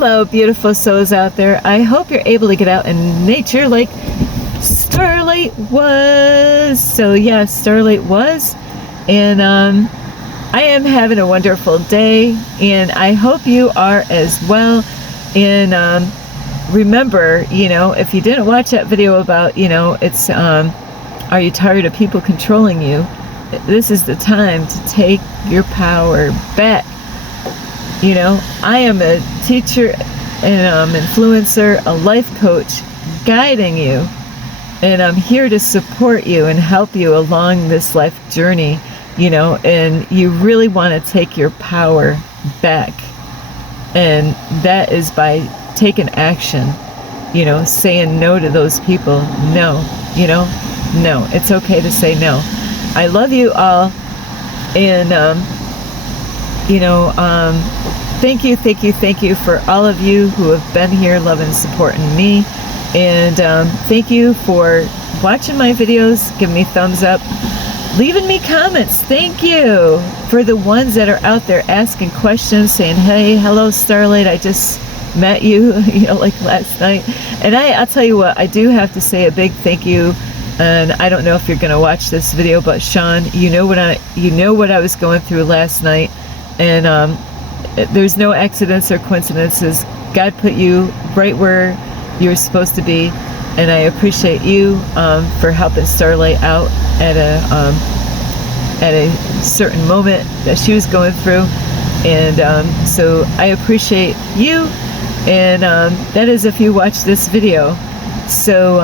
Hello, beautiful souls out there. I hope you're able to get out in nature like Starlight was. So yeah, Starlight was. And I am having a wonderful day, and I hope you are as well. And remember, if you didn't watch that video about, it's are you tired of people controlling you? This is the time to take your power back. I am a teacher and influencer, a life coach, guiding you, and I'm here to support you and help you along this life journey, and you really want to take your power back, and that is by taking action, saying no to those people. No, it's okay to say no. I love you all, and thank you for all of you who have been here, loving, supporting me, and thank you for watching my videos, giving me thumbs up, leaving me comments. Thank you for the ones that are out there asking questions, saying, hey, hello, Starlight, I just met you, like last night. And I'll tell you what, I do have to say a big thank you. And I don't know if you're going to watch this video, but Sean, you know what I was going through last night, and there's no accidents or coincidences. God put you right where you're supposed to be, and I appreciate you for helping Starlight out at a certain moment that she was going through, and so I appreciate you, and that is if you watch this video. So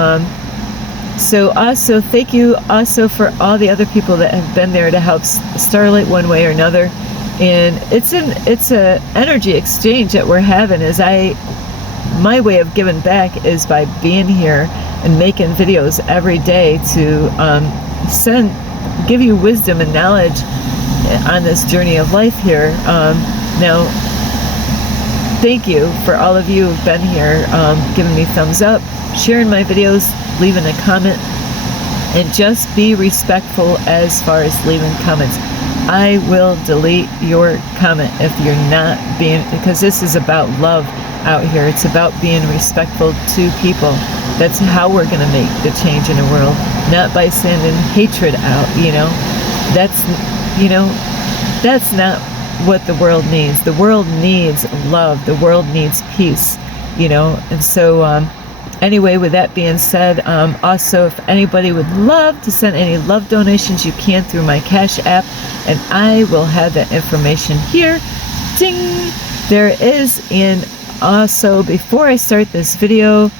also thank you also for all the other people that have been there to help Starlight one way or another. And it's a energy exchange that we're having. My way of giving back is by being here and making videos every day to give you wisdom and knowledge on this journey of life here. Now, thank you for all of you who've been here, giving me thumbs up, sharing my videos, leaving a comment, and just be respectful as far as leaving comments. I will delete your comment if you're not being, because this is about love out here. It's about being respectful to people. That's how we're going to make the change in the world, not by sending hatred out. That's not what the world needs. The world needs love. The world needs peace, and so anyway, with that being said, also, if anybody would love to send any love donations, you can through my Cash App, and I will have that information here. Ding! There is. And also, before I start this video,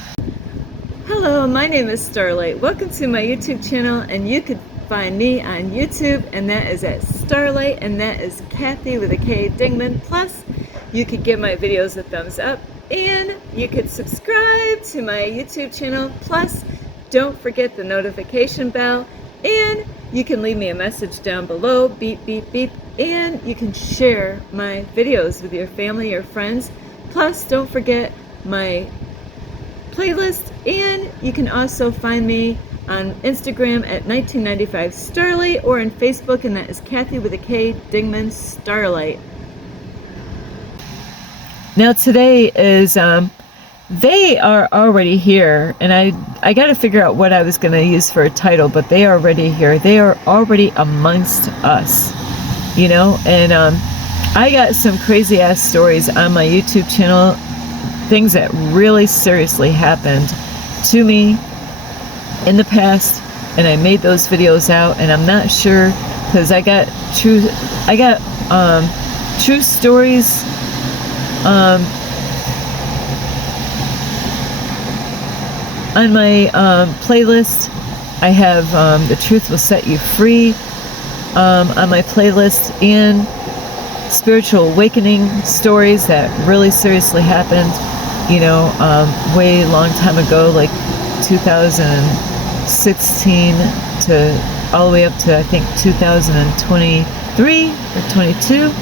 hello, my name is Starlight. Welcome to my YouTube channel, and you could find me on YouTube, and that is at Starlight, and that is Kathy with a K Dingman. Plus, you could give my videos a thumbs up, and you could subscribe to my YouTube channel. Plus, don't forget the notification bell, and you can leave me a message down below, beep, beep, beep, and you can share my videos with your family or friends. Plus, don't forget my playlist, and you can also find me on Instagram at 1995 Starlight, or on Facebook, and that is Kathy with a K Dingman Starlight. Now today is, they are already here, and I got to figure out what I was going to use for a title, but they are already here. They are already amongst us, and I got some crazy ass stories on my YouTube channel, things that really seriously happened to me in the past, and I made those videos out, and I'm not sure, because I got true stories. On my playlist, I have The Truth Will Set You Free on my playlist, and spiritual awakening stories that really seriously happened, way long time ago, like 2016 to all the way up to I think 2023 or 22,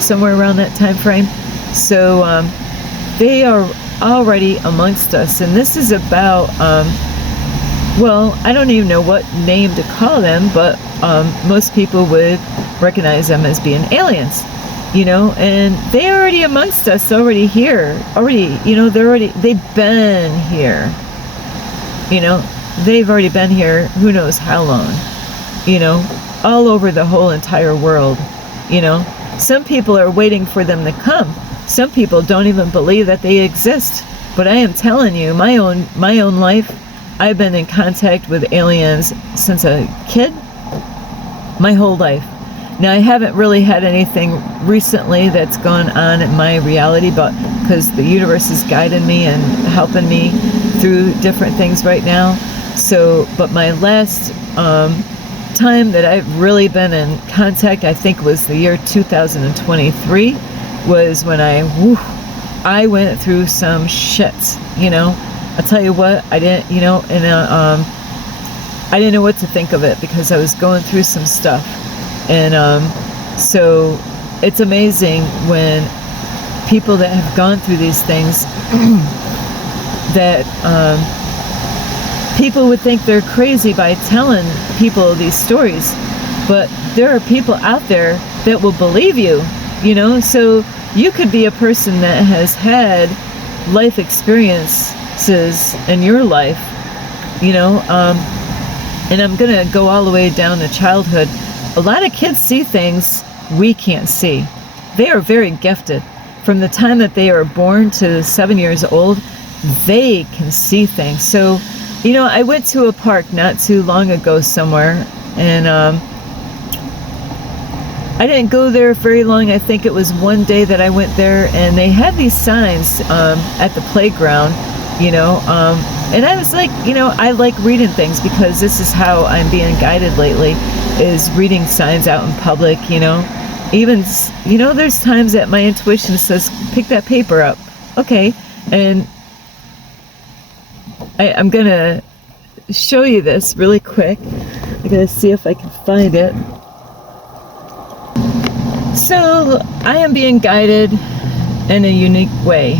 somewhere around that time frame. So they are already amongst us, and this is about well, I don't even know what name to call them, but most people would recognize them as being aliens. and they're already amongst us, already here, already, they've been here, they've already been here, who knows how long, all over the whole entire world, some people are waiting for them to come. Some people don't even believe that they exist. But I am telling you, my own life, I've been in contact with aliens since a kid, my whole life. Now, I haven't really had anything recently that's gone on in my reality, but because the universe is guiding me and helping me through different things right now. So, but my last time that I've really been in contact, I think was the year 2023, was when I went through some shit, I'll tell you what, I didn't, and I didn't know what to think of it because I was going through some stuff. And so it's amazing when people that have gone through these things that people would think they're crazy by telling people these stories, but there are people out there that will believe you, so you could be a person that has had life experiences in your life, and I'm gonna go all the way down to childhood. A lot of kids see things we can't see. They are very gifted. From the time that they are born to 7 years old, they can see things. So, I went to a park not too long ago somewhere, and I didn't go there very long. I think it was one day that I went there, and they had these signs at the playground, and I was like, I like reading things because this is how I'm being guided lately, is reading signs out in public, even, there's times that my intuition says, pick that paper up. Okay. And I'm going to show you this really quick. I'm going to see if I can find it. So I am being guided in a unique way.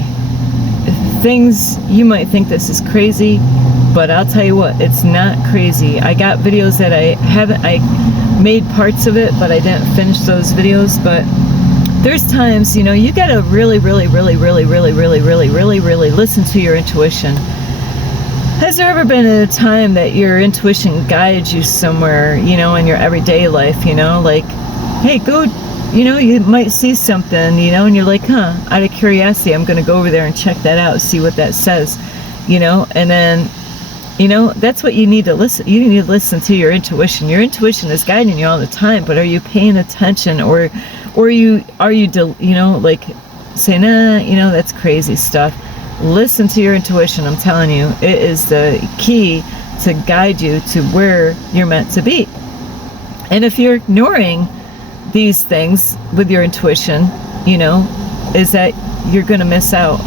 Things, you might think this is crazy, but I'll tell you what, it's not crazy. I got videos that I made parts of it, but I didn't finish those videos. But there's times, you gotta really, really, really, really, really, really, really, really, really listen to your intuition. Has there ever been a time that your intuition guides you somewhere, in your everyday life, like, hey, go, you might see something, and you're like, out of curiosity, I'm going to go over there and check that out, see what that says, and then, that's what you need to listen. You need to listen to your intuition. Your intuition is guiding you all the time, but are you paying attention, or are you, like saying, that's crazy stuff? Listen to your intuition. I'm telling you, it is the key to guide you to where you're meant to be. And if you're ignoring these things with your intuition, is that you're going to miss out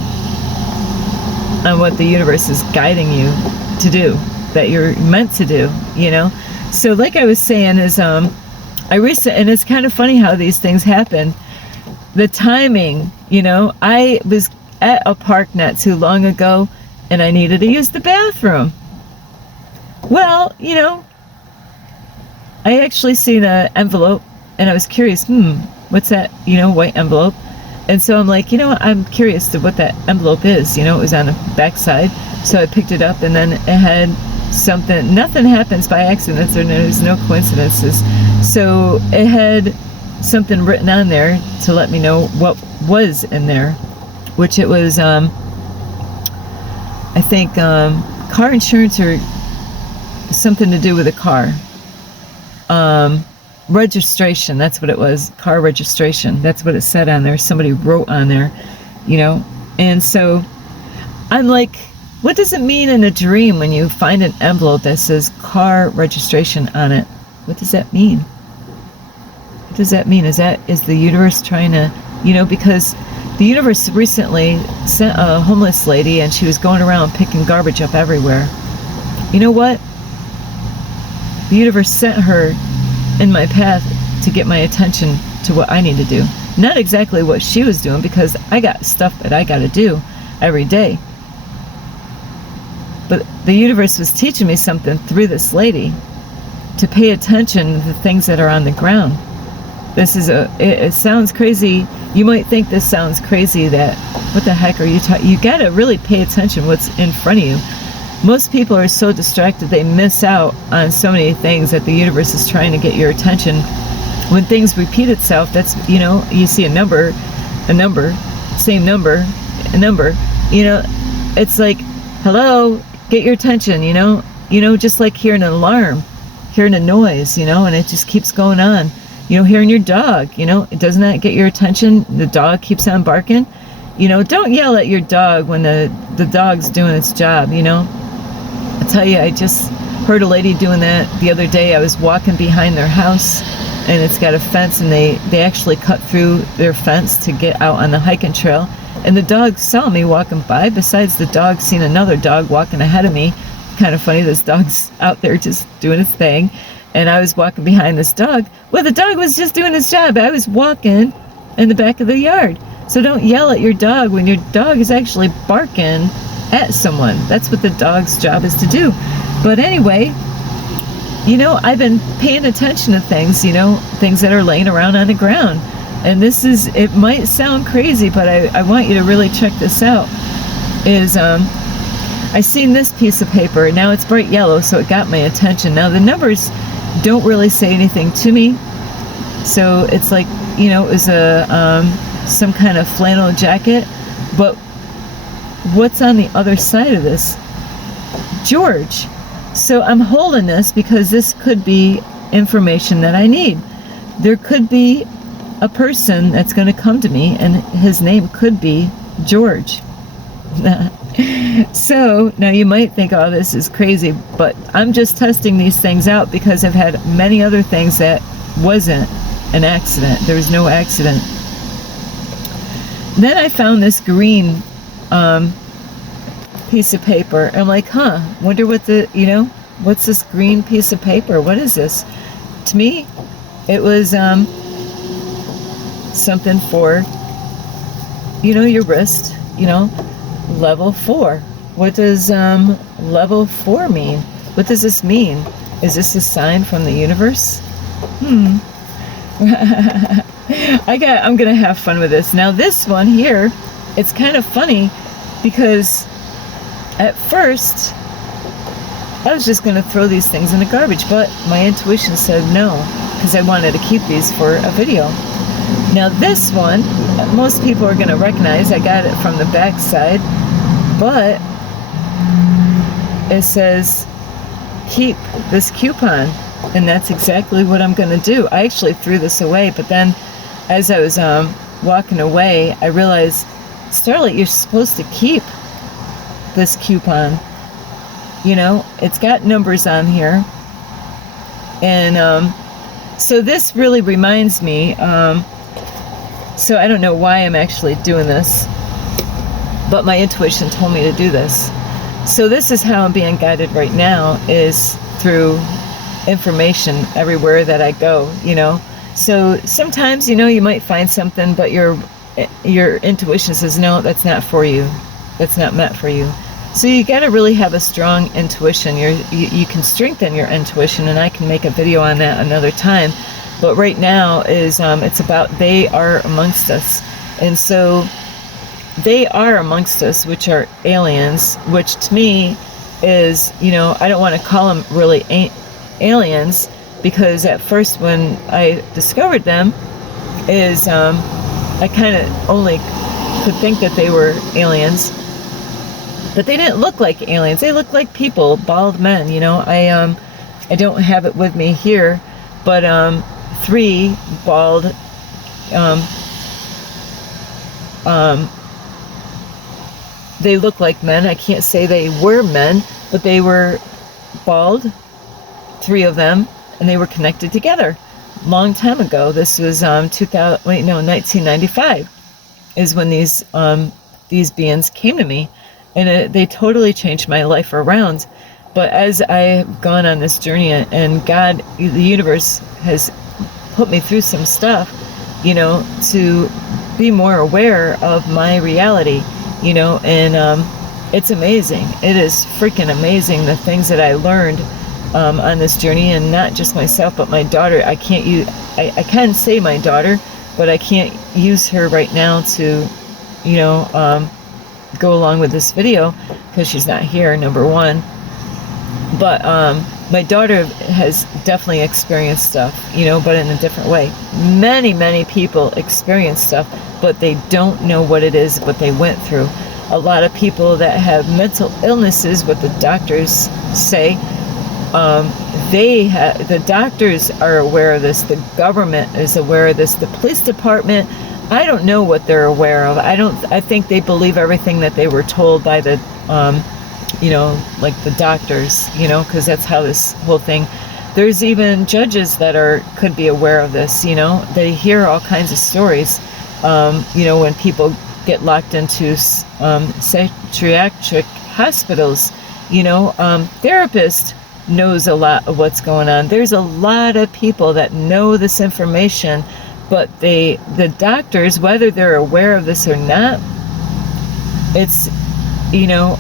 on what the universe is guiding you to do, that you're meant to do, So like I was saying is, and it's kind of funny how these things happen. The timing, I was at a park not too long ago, and I needed to use the bathroom. Well, I actually seen an envelope, and I was curious, what's that, white envelope? And so I'm like, I'm curious to what that envelope is. It was on the backside. So I picked it up, and then it had something. Nothing happens by accident. There's no coincidences. So it had something written on there to let me know what was in there, which it was, I think, car insurance or something to do with a car. Registration, that's what it was. Car registration. That's what it said on there. Somebody wrote on there, And so I'm like, what does it mean in a dream when you find an envelope that says car registration on it? What does that mean? What does that mean? Is the universe trying to, because the universe recently sent a homeless lady, and she was going around picking garbage up everywhere. You know what? The universe sent her in my path to get my attention to what I need to do. Not exactly what she was doing, because I got stuff that I got to do every day. But the universe was teaching me something through this lady, to pay attention to the things that are on the ground. It sounds crazy. You might think this sounds crazy, that what the heck are you talking? You gotta really pay attention what's in front of you. Most people are so distracted they miss out on so many things that the universe is trying to get your attention. When things repeat itself, that's, you see a number, same number, a number, it's like, hello, get your attention, just like hearing an alarm, hearing a noise, and it just keeps going on. Hearing your dog, doesn't that get your attention? The dog keeps on barking. Don't yell at your dog when the dog's doing its job, I tell you, I just heard a lady doing that the other day. I was walking behind their house, and it's got a fence, and they actually cut through their fence to get out on the hiking trail. And the dog saw me walking by. Besides the dog, seen another dog walking ahead of me. Kind of funny, this dog's out there just doing his thing. And I was walking behind this dog. Well, the dog was just doing his job. I was walking in the back of the yard. So don't yell at your dog when your dog is actually barking at someone. That's what the dog's job is to do. But anyway, I've been paying attention to things, things that are laying around on the ground. And it might sound crazy, but I want you to really check this out. I seen this piece of paper. Now it's bright yellow, so it got my attention. Now the numbers don't really say anything to me. So it's like, it was some kind of flannel jacket. But what's on the other side of this? George. So I'm holding this because this could be information that I need. There could be a person that's going to come to me, and his name could be George. So now you might think, oh, this is crazy, but I'm just testing these things out because I've had many other things that wasn't an accident. There was no accident. Then I found this green piece of paper. I'm like, wonder what what's this green piece of paper? What is this? To me, it was something for, your wrist, level 4. What does level 4 mean? What does this mean? Is this a sign from the universe? I'm gonna have fun with this. Now this one here, it's kind of funny because at first I was just gonna throw these things in the garbage, but my intuition said no, because I wanted to keep these for a video. Now this one, most people are gonna recognize. I got it from the back side, but it says keep this coupon, and that's exactly what I'm gonna do. I actually threw this away, but then as I was walking away, I realized, Starlight, you're supposed to keep this coupon. It's got numbers on here, and so this really reminds me. So I don't know why I'm actually doing this, but my intuition told me to do this. So this is how I'm being guided right now, is through information everywhere that I go, So sometimes, you might find something, but your intuition says, no, that's not for you. That's not meant for you. So you got to really have a strong intuition. You can strengthen your intuition, and I can make a video on that another time. But right now it's about they are amongst us. And so they are amongst us, which are aliens, which to me is, I don't want to call them really aliens, because at first when I discovered them I kind of only could think that they were aliens, but they didn't look like aliens. They looked like people, bald men, I don't have it with me here, but 3 bald they look like men. I can't say they were men, but they were bald, 3 of them, and they were connected together long time ago. This was 1995 is when these beings came to me, and they totally changed my life around. But as I've gone on this journey, and God, the universe, has put me through some stuff, to be more aware of my reality, and it's amazing. It is freaking amazing, the things that I learned on this journey, and not just myself, but my daughter. I can say my daughter, but I can't use her right now to, you know, go along with this video because she's not here, number one. But my daughter has definitely experienced stuff, you know, but in a different way. Many people experience stuff, but they don't know what it is, what they went through. A lot of people that have mental illnesses, what the doctors say, the doctors are aware of this, the government is aware of this, the police department, I don't know what they're aware of. I think they believe everything that they were told by the, you know, like the doctors, you know, because that's how this whole thing, there's even judges that could be aware of this, you know, they hear all kinds of stories, you know, when people get locked into psychiatric hospitals, you know, therapist knows a lot of what's going on. There's a lot of people that know this information, but the doctors, whether they're aware of this or not, it's, you know,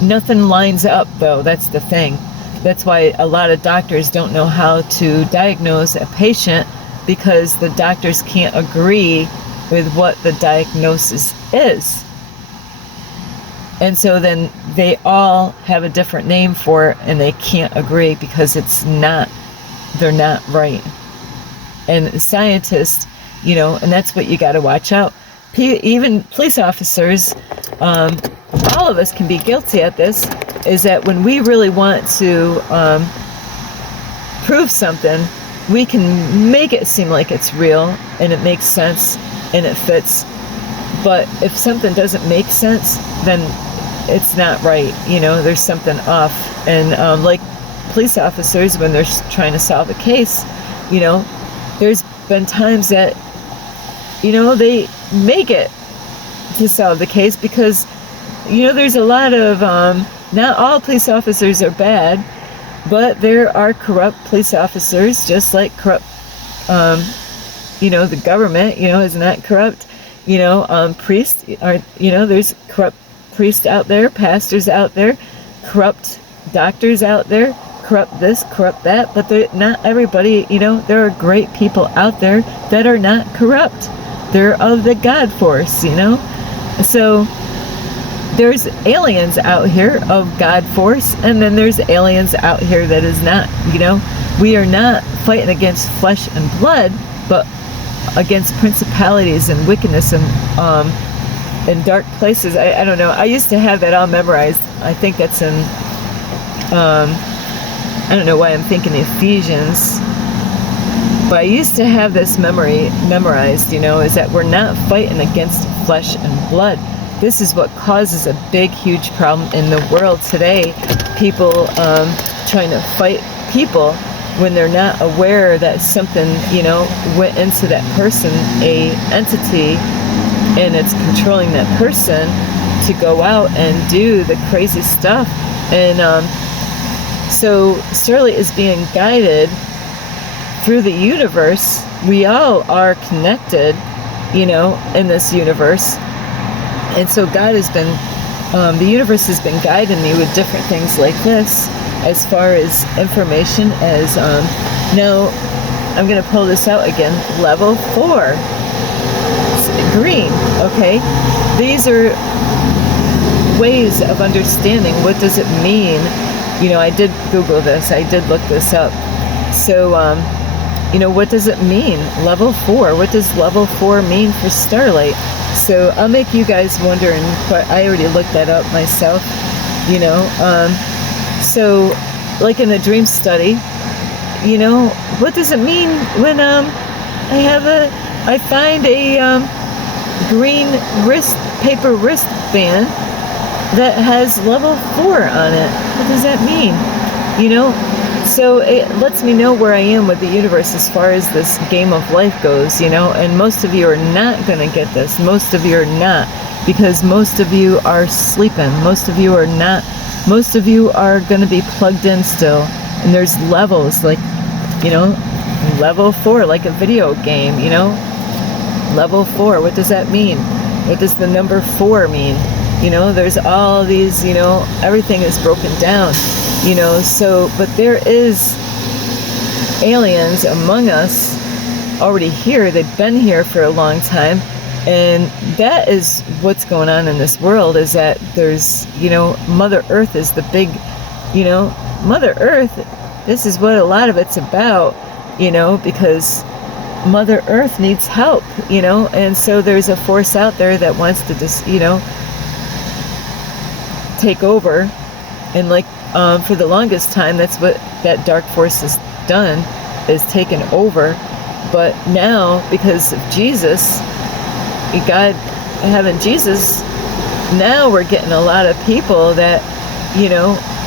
nothing lines up though. That's the thing. That's why a lot of doctors don't know how to diagnose a patient, because the doctors can't agree with what the diagnosis is. And so then they all have a different name for it, and they can't agree because they're not right. And scientists, you know, and that's what you got to watch out. Even police officers, all of us can be guilty at this, is that when we really want to prove something, we can make it seem like it's real and it makes sense and it fits. But if something doesn't make sense, then it's not right. You know, there's something off. And like police officers, when they're trying to solve a case, you know, there's been times that, you know, they make it to solve the case because, you know, there's a lot of, not all police officers are bad, but there are corrupt police officers, just like corrupt, you know, the government, you know, is not corrupt. You know, priests are, you know, there's corrupt priests out there, pastors out there, corrupt doctors out there, corrupt this, corrupt that, but not everybody, you know, there are great people out there that are not corrupt. They're of the God force, you know. So there's aliens out here of God force, and then there's aliens out here that is not, you know. We are not fighting against flesh and blood, but against principalities and wickedness and in dark places. I don't know. I used to have that all memorized. I think that's in, I don't know why I'm thinking Ephesians, but I used to have this memorized, you know, is that we're not fighting against flesh and blood. This is what causes a big, huge problem in the world today. People trying to fight people when they're not aware that something, you know, went into that person, a entity, and it's controlling that person to go out and do the crazy stuff. And so Starlight is being guided through the universe. We all are connected, you know, in this universe. And so God has been, the universe has been guiding me with different things like this, as far as information as, now I'm going to pull this out again, level 4, it's green, okay? These are ways of understanding what does it mean. You know, I did Google this, I did look this up. So, you know, what does it mean? Level 4, what does level 4 mean for Starlight? So I'll make you guys wondering, but I already looked that up myself, you know. So, like in the dream study, you know, what does it mean when I find a green paper wristband that has level 4 on it? What does that mean? You know, so it lets me know where I am with the universe as far as this game of life goes, you know. And most of you are not going to get this. Most of you are not, because most of you are sleeping. Most of you are not. Most of you are going to be plugged in still. And there's levels, like, you know, level 4, like a video game, you know. Level 4, what does that mean? What does the number 4 mean? You know, there's all these, you know, everything is broken down, you know. So, but there is aliens among us already here. They've been here for a long time. And that is what's going on in this world, is that there's, Mother Earth is the big, Mother Earth, this is what a lot of it's about, because Mother Earth needs help, and so there's a force out there that wants to just, take over. And like, for the longest time, that's what that dark force has done, is taken over. But now, because of Jesus, God having Jesus, now we're getting a lot of people that,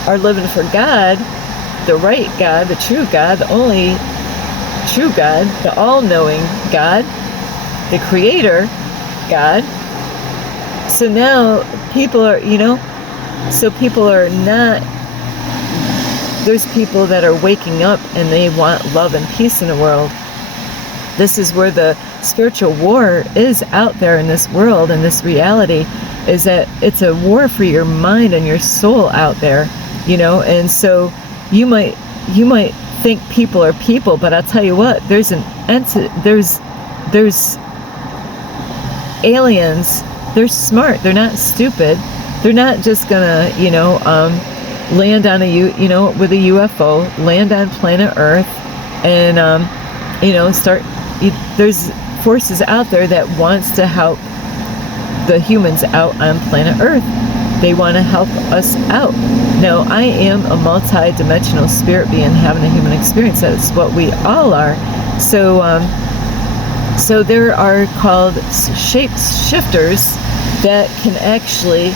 are living for God, the right God, the true God, the only true God, the all-knowing God, the creator God. So now people are, so people are not, there's people that are waking up and they want love and peace in the world. This is where the spiritual war is out there in this world, and this reality is that it's a war for your mind and your soul out there, and so you might think people are people, but I'll tell you what, there's aliens. They're smart, they're not stupid, they're not just gonna land on with a UFO, land on planet Earth and start. There's forces out there that wants to help the humans out on planet Earth. They want to help us out. Now, I am a multi-dimensional spirit being having a human experience. That's what we all are. So, so there are called shapeshifters that can actually,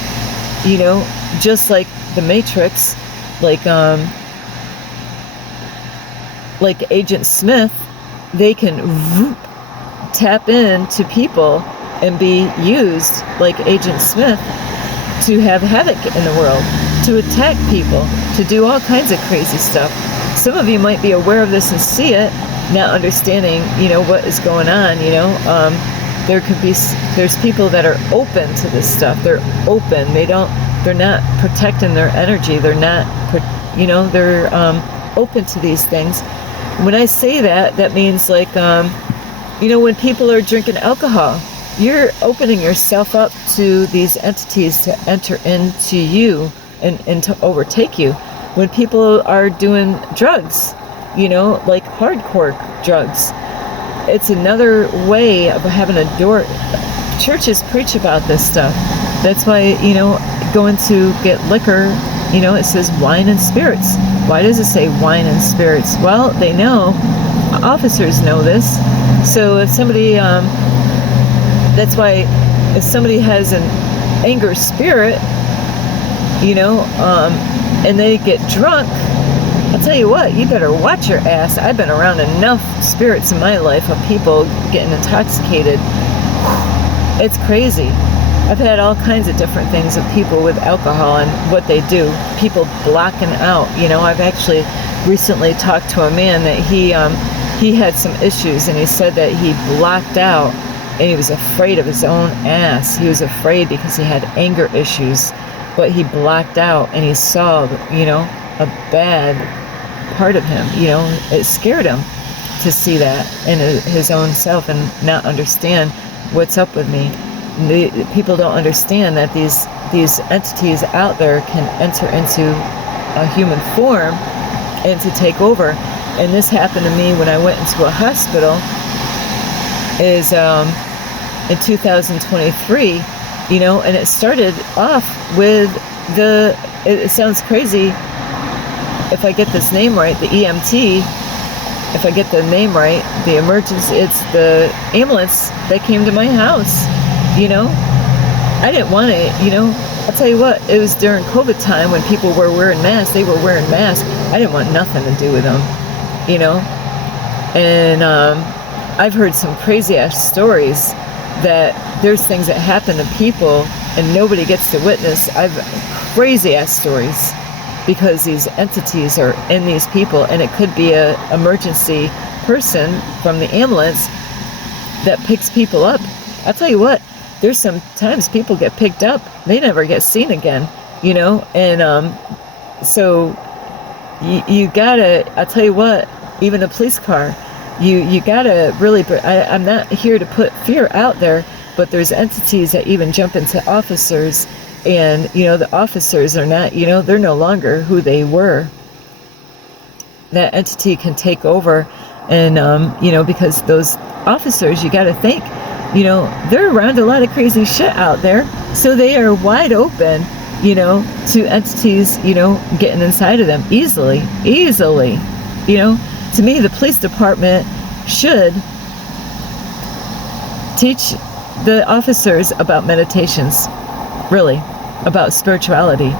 just like the Matrix, like Agent Smith, they can tap into people and be used like Agent Smith to have havoc in the world, to attack people, to do all kinds of crazy stuff. Some of you might be aware of this and see it, not understanding, what is going on. There's people that are open to this stuff. They're open. They're not protecting their energy. They're not, they're open to these things. When I say that, that means like, when people are drinking alcohol, you're opening yourself up to these entities to enter into you and to overtake you. When people are doing drugs, like hardcore drugs, it's another way of having a door. Churches preach about this stuff. That's why, going to get liquor, it says wine and spirits. Why does it say wine and spirits? Well, they know, officers know this. So if somebody, that's why if somebody has an anger spirit, and they get drunk, I'll tell you what, you better watch your ass. I've been around enough spirits in my life of people getting intoxicated. It's crazy. I've had all kinds of different things of people with alcohol and what they do. People blacking out. I've actually recently talked to a man that he had some issues, and he said that he blacked out and he was afraid of his own ass. He was afraid because he had anger issues, but he blacked out and he saw, a bad part of him. It scared him to see that in his own self and not understand what's up with me. People don't understand that these entities out there can enter into a human form and to take over. And this happened to me when I went into a hospital is in 2023, and it started off with it sounds crazy if I get this name right, the EMT, if I get the name right, the emergency, it's the ambulance that came to my house. I didn't want it, I'll tell you what, it was during COVID time when people were wearing masks, they were wearing masks. I didn't want nothing to do with them, and I've heard some crazy ass stories that there's things that happen to people and nobody gets to witness. I've crazy ass stories because these entities are in these people, and it could be a emergency person from the ambulance that picks people up. I'll tell you what, there's sometimes people get picked up, they never get seen again, and so you gotta, I'll tell you what, even a police car. You gotta really, I'm not here to put fear out there, but there's entities that even jump into officers, and the officers are not, they're no longer who they were. That entity can take over, and because those officers, you gotta think, they're around a lot of crazy shit out there, so they are wide open, to entities, getting inside of them easily. To me, the police department should teach the officers about meditations, really, about spirituality.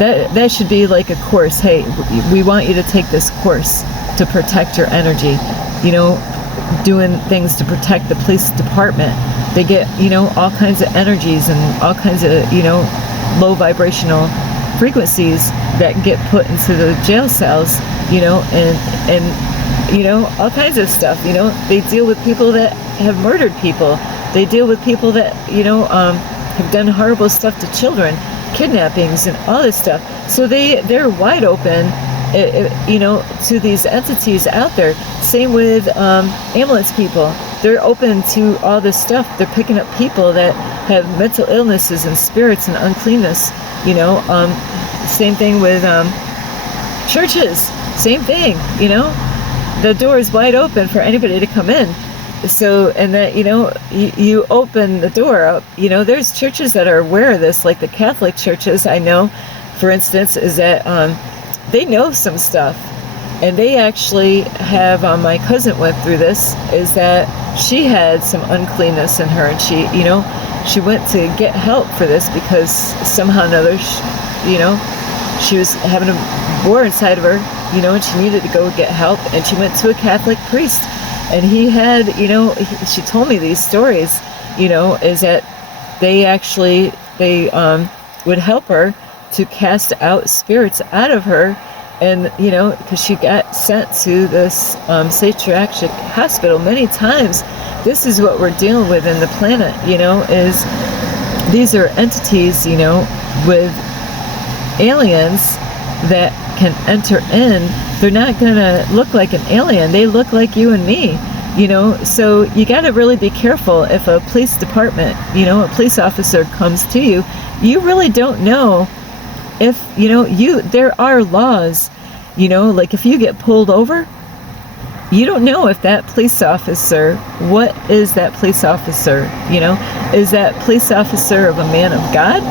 That should be like a course. Hey, we want you to take this course to protect your energy, doing things to protect the police department. They get, all kinds of energies and all kinds of, low vibrational frequencies that get put into the jail cells, and all kinds of stuff. They deal with people that have murdered people. They deal with people that, have done horrible stuff to children, kidnappings and all this stuff. So they're wide open, to these entities out there. Same with ambulance people. They're open to all this stuff. They're picking up people that have mental illnesses and spirits and uncleanness. Same thing with churches. Same thing. The door is wide open for anybody to come in. So, and that, you open the door up, there's churches that are aware of this, like the Catholic churches, I know, for instance, is that they know some stuff. And they actually have, my cousin went through this, is that she had some uncleanness in her, and she went to get help for this because somehow or another, she was having a war inside of her, and she needed to go get help, and she went to a Catholic priest. And he had, she told me these stories, is that they would help her to cast out spirits out of her. And, because she got sent to this psychiatric hospital many times. This is what we're dealing with in the planet, is these are entities, with aliens that can enter in. They're not going to look like an alien. They look like you and me, So you got to really be careful if a police department, a police officer comes to you. You really don't know if, there are laws, like if you get pulled over, you don't know if that police officer, what is that police officer, is that police officer of a man of God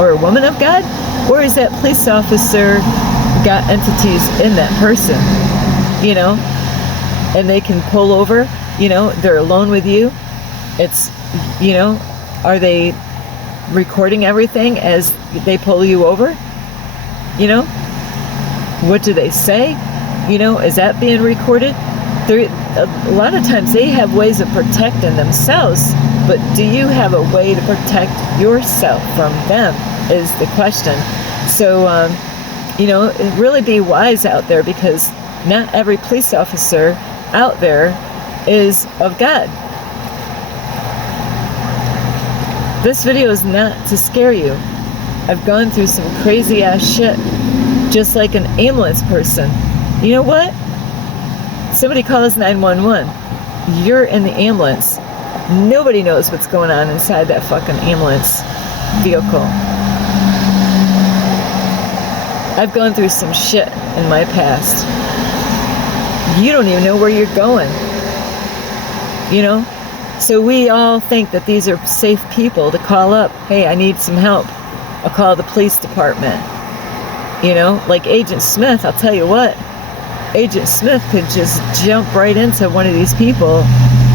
or a woman of God, or is that police officer got entities in that person, and they can pull over, they're alone with you. It's, are they recording everything as they pull you over? What do they say? Is that being recorded? A lot of times they have ways of protecting themselves, but do you have a way to protect yourself from them is the question. So, really be wise out there, because not every police officer out there is of God. This video is not to scare you. I've gone through some crazy ass shit, just like an ambulance person. You know what? Somebody calls 911. You're in the ambulance. Nobody knows what's going on inside that fucking ambulance vehicle. I've gone through some shit in my past. You don't even know where you're going. So we all think that these are safe people to call up. Hey, I need some help. I'll call the police department. Like Agent Smith, I'll tell you what. Agent Smith could just jump right into one of these people,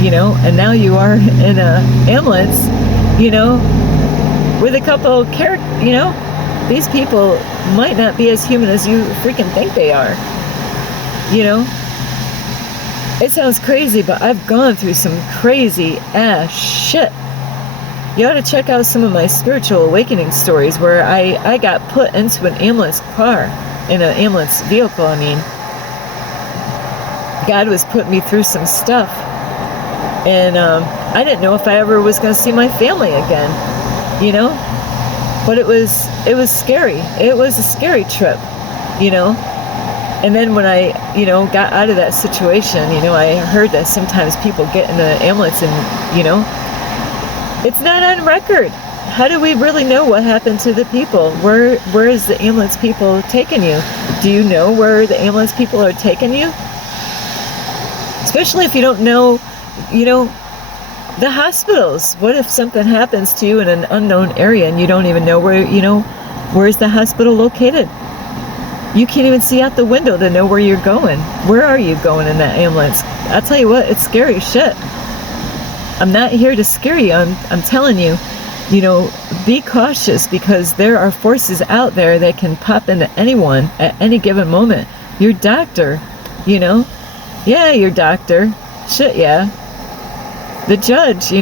and now you are in a ambulance, with a couple characters, these people might not be as human as you freaking think they are, It sounds crazy, but I've gone through some crazy ass shit. You ought to check out some of my spiritual awakening stories where I got put into an ambulance car, in an ambulance vehicle, God was putting me through some stuff. And I didn't know if I ever was going to see my family again, But it was scary. It was a scary trip, And then when I, got out of that situation, I heard that sometimes people get in the ambulance and, it's not on record. How do we really know what happened to the people? Where is the ambulance people taking you? Do you know where the ambulance people are taking you? Especially if you don't know, the hospitals. What if something happens to you in an unknown area and you don't even know where's the hospital located? You can't even see out the window to know where you're going. Where are you going in that ambulance? I'll tell you what, it's scary shit. I'm not here to scare you. I'm telling you, be cautious, because there are forces out there that can pop into anyone at any given moment. Your doctor, yeah, your doctor. Shit, yeah. The judge,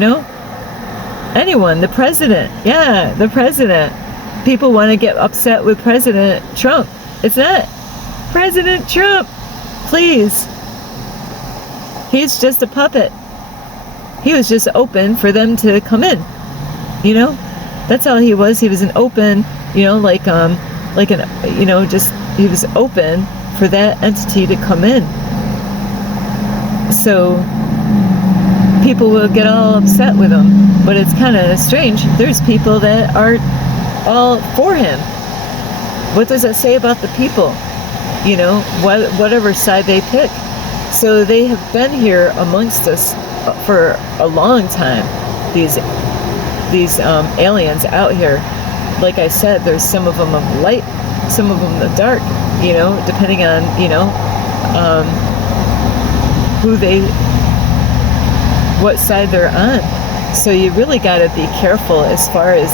anyone, the president. Yeah, the president. People want to get upset with President Trump. It's not President Trump. Please. He's just a puppet. He was just open for them to come in. That's all he was. He was an open, he was open for that entity to come in. So people will get all upset with him. But it's kind of strange. There's people that are all for him. What does that say about the people? Whatever side they pick. So they have been here amongst us for a long time. These aliens out here. Like I said, there's some of them of light, some of them the dark. Depending on what side they're on. So you really got to be careful as far as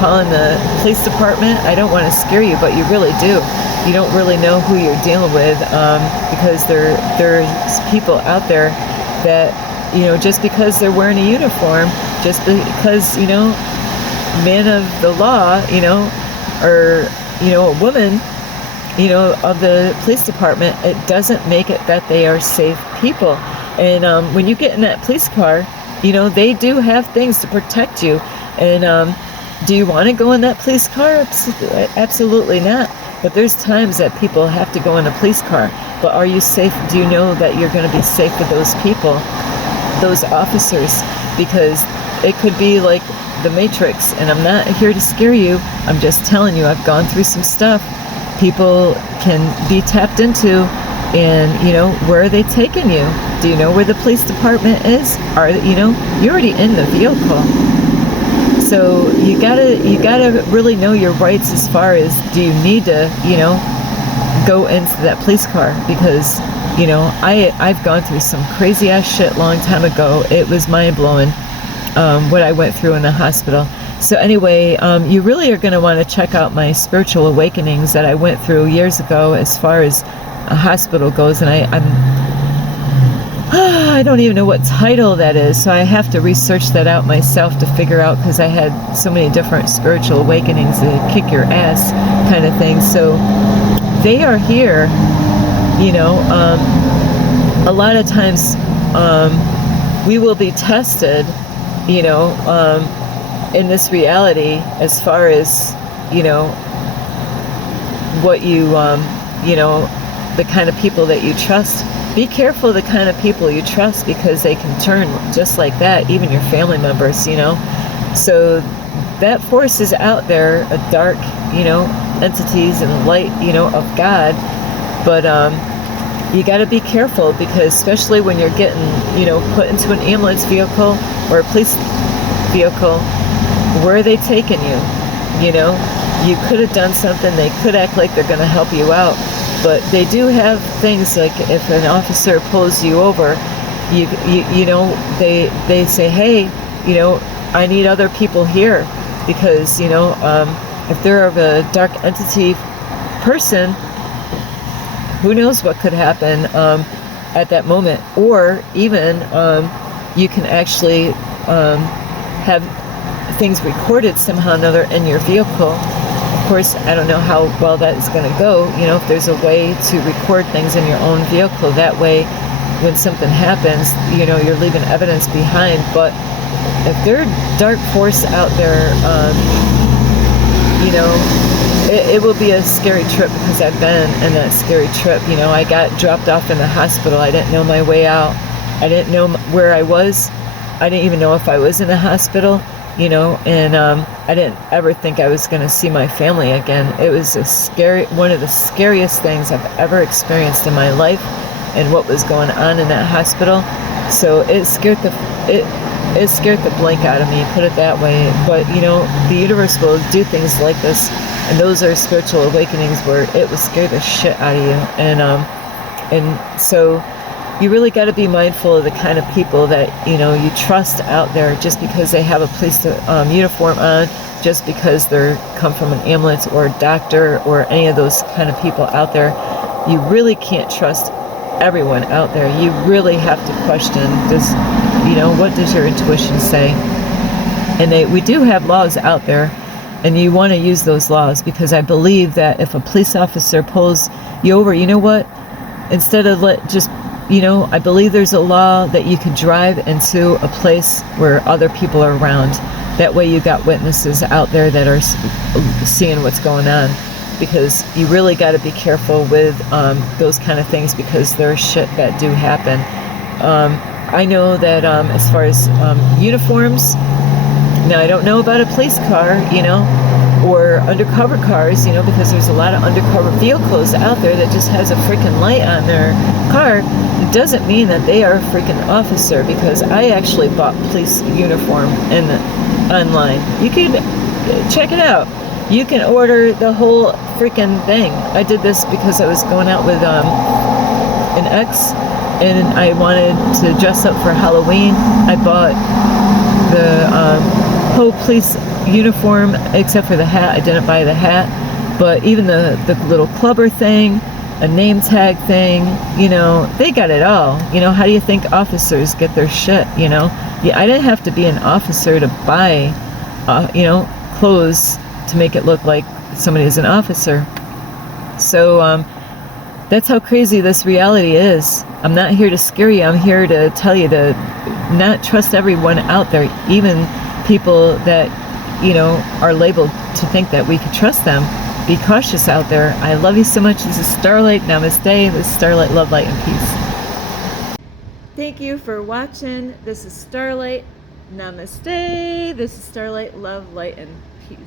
calling the police department. I don't want to scare you, but you really do. You don't really know who you're dealing with, because there's people out there that, just because they're wearing a uniform, just because, man of the law, or, a woman, of the police department, it doesn't make it that they are safe people. And when you get in that police car, they do have things to protect you. And do you want to go in that police car? Absolutely not. But there's times that people have to go in a police car. But are you safe? Do you know that you're going to be safe with those people, those officers? Because it could be like the Matrix. And I'm not here to scare you. I'm just telling you, I've gone through some stuff. People can be tapped into. And, where are they taking you? Do you know where the police department is? You're already in the vehicle. So you gotta really know your rights as far as, do you need to, go into that police car? Because, I've gone through some crazy ass shit long time ago. It was mind blowing, what I went through in the hospital. So anyway, you really are going to want to check out my spiritual awakenings that I went through years ago as far as a hospital goes, and I don't even know what title that is, so I have to research that out myself to figure out, because I had so many different spiritual awakenings, to kick your ass kind of thing. So they are here, a lot of times we will be tested, in this reality, as far as, what you, the kind of people that you trust. Be careful the kind of people you trust, because they can turn just like that, even your family members, So that force is out there, a dark, entities and light, of God. But you got to be careful, because especially when you're getting, put into an ambulance vehicle or a police vehicle, where are they taking you? You could have done something. They could act like they're going to help you out. But they do have things like, if an officer pulls you over, they say, hey, I need other people here, because if they're of a dark entity person, who knows what could happen at that moment. Or even you can actually have things recorded somehow or another in your vehicle. Of course, I don't know how well that is going to go, if there's a way to record things in your own vehicle. That way, when something happens, you're leaving evidence behind. But if there's dark force out there, it will be a scary trip because I've been in that scary trip. You know, I got dropped off in the hospital. I didn't know my way out. I didn't know where I was. I didn't even know if I was in a hospital, you know, and I didn't ever think I was going to see my family again. It was one of the scariest things I've ever experienced in my life, and what was going on in that hospital. So it scared the blank out of me, put it that way. But, you know, the universe will do things like this, and those are spiritual awakenings where it will scare the shit out of you. And so you really got to be mindful of the kind of people that, you know, you trust out there, just because they have a police uniform on, just because they're come from an ambulance or a doctor or any of those kind of people out there. You really can't trust everyone out there. You really have to question, what does your intuition say? And we do have laws out there, and you want to use those laws, because I believe that if a police officer pulls you over, you know what, instead of I believe there's a law that you could drive into a place where other people are around. That way you got witnesses out there that are seeing what's going on, because you really got to be careful with those kind of things, because there's shit that do happen. I know that as far as uniforms, now I don't know about a police car, you know, or undercover cars, you know, because there's a lot of undercover vehicles out there that just has a freaking light on their car. It doesn't mean that they are a freaking officer, because I actually bought police uniform online. You can check it out. You can order the whole freaking thing. I did this because I was going out with an ex, and I wanted to dress up for Halloween. I bought the whole police uniform except for the hat. I didn't buy the hat, but even the little clubber thing, a name tag thing, you know, they got it all. You know, how do you think officers get their shit, you know? Yeah, I didn't have to be an officer to buy, clothes to make it look like somebody is an officer. So that's how crazy this reality is. I'm not here to scare you. I'm here to tell you to not trust everyone out there, even people that, you know, are labeled to think that we could trust them. Be cautious out there. I love you so much. This is Starlight. Namaste. This is Starlight. Love, light, and peace. Thank you for watching. This is Starlight. Namaste. This is Starlight. Love, light, and peace.